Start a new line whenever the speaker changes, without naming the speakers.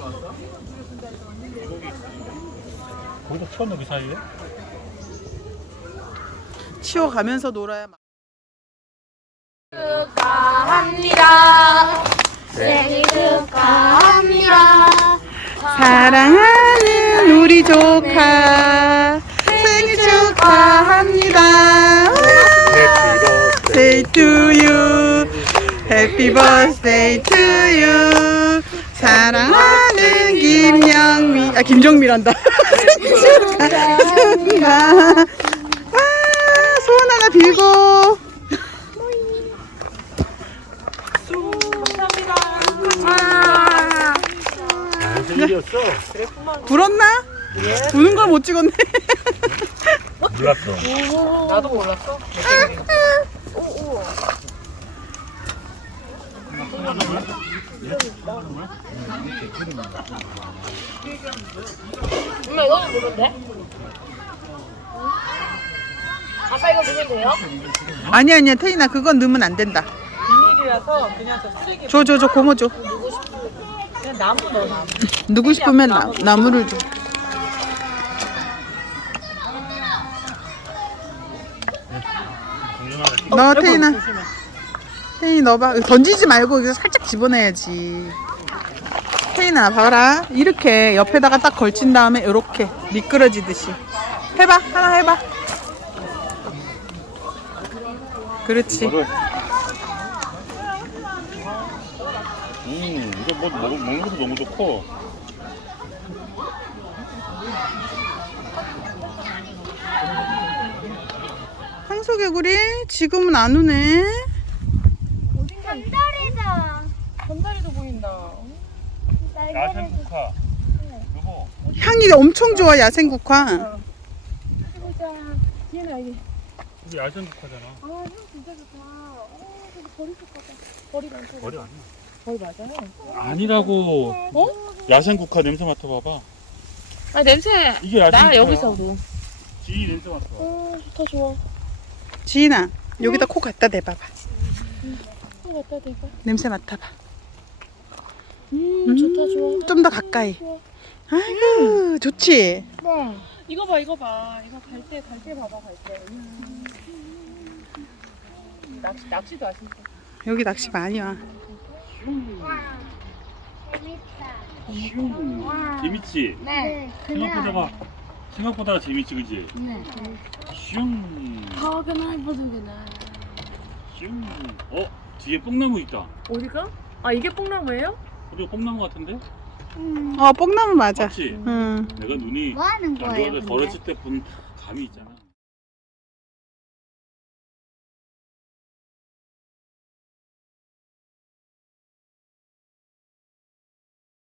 거기다 치웠나 그 사이에?
치워가면서 놀아야
축하합니다. 생일 축하합니다.
사랑하는 우리 조카 생일 축하합니다. Birthday to you. Happy birthday to you. 사랑하는 김영미 김정미란다. 생일 축하합니다. 와, 소원 하나 빌고.
잘생겼어.
불었나? 우는 걸 못 찍었네.
몰랐어.
나도 몰랐어.
엄마 이거는 모른데? 아빠 이거 넣으면 돼요?
아니야 태인아 그건 넣으면 안 된다.
비닐이라서 그냥 저 쓰레기
줘 고모 줘.
그냥 나무 넣어. 나무.
누구 싶으면 나무를 줘. 너 태인아 태인이 넣어봐. 던지지 말고 여기서 살짝 집어넣어야지. 태인아 봐라 이렇게 옆에다가 딱 걸친 다음에 이렇게 미끄러지듯이 해봐. 하나 해봐. 그렇지.
이거를 이거 뭐 먹는 것도 너무 좋고.
황소개구리 지금은 안 오네.
전달이다.
건다리도 보인다.
야생 국화. 여보.
향이 엄청 좋아 야생국화.
보자. 얘는 여기.
이게 야생 국화잖아.
아, 향 진짜 좋다. 저기 버리 줄 거다. 버리 많고.
머리 아니야.
거의 맞아요.
아니라고.
어?
야생 국화 냄새 맡아봐봐.
아 냄새.
이게 야생
나
국화야.
여기서도.
지 냄새 맡아.
좋다 좋아.
지인아 여기다 코 갖다 대봐봐.
또 갖다 대봐.
냄새 맡아봐.
좋다 좋아.
좀 더 가까이. 아이고 좋지.
네.
이거 봐 이거 봐. 이거 갈 때 봐봐 갈 때. 낚시도 하신다.
여기 낚시 많이 와.
재밌다.
재밌지?
네.
생각보다 재밌지, 그지?
네.
슝.
허그나이보드구나.
슝. 뒤에 뽕나무 있다.
어디가? 아 이게 뽕나무예요?
우리 뽕나무 같은데?
뽕나무 맞아.
맞지?
응.
내가 눈이
뭐 하는
안
거예요?
좋아서
근데?
걸었을 때 본 감이 있잖아.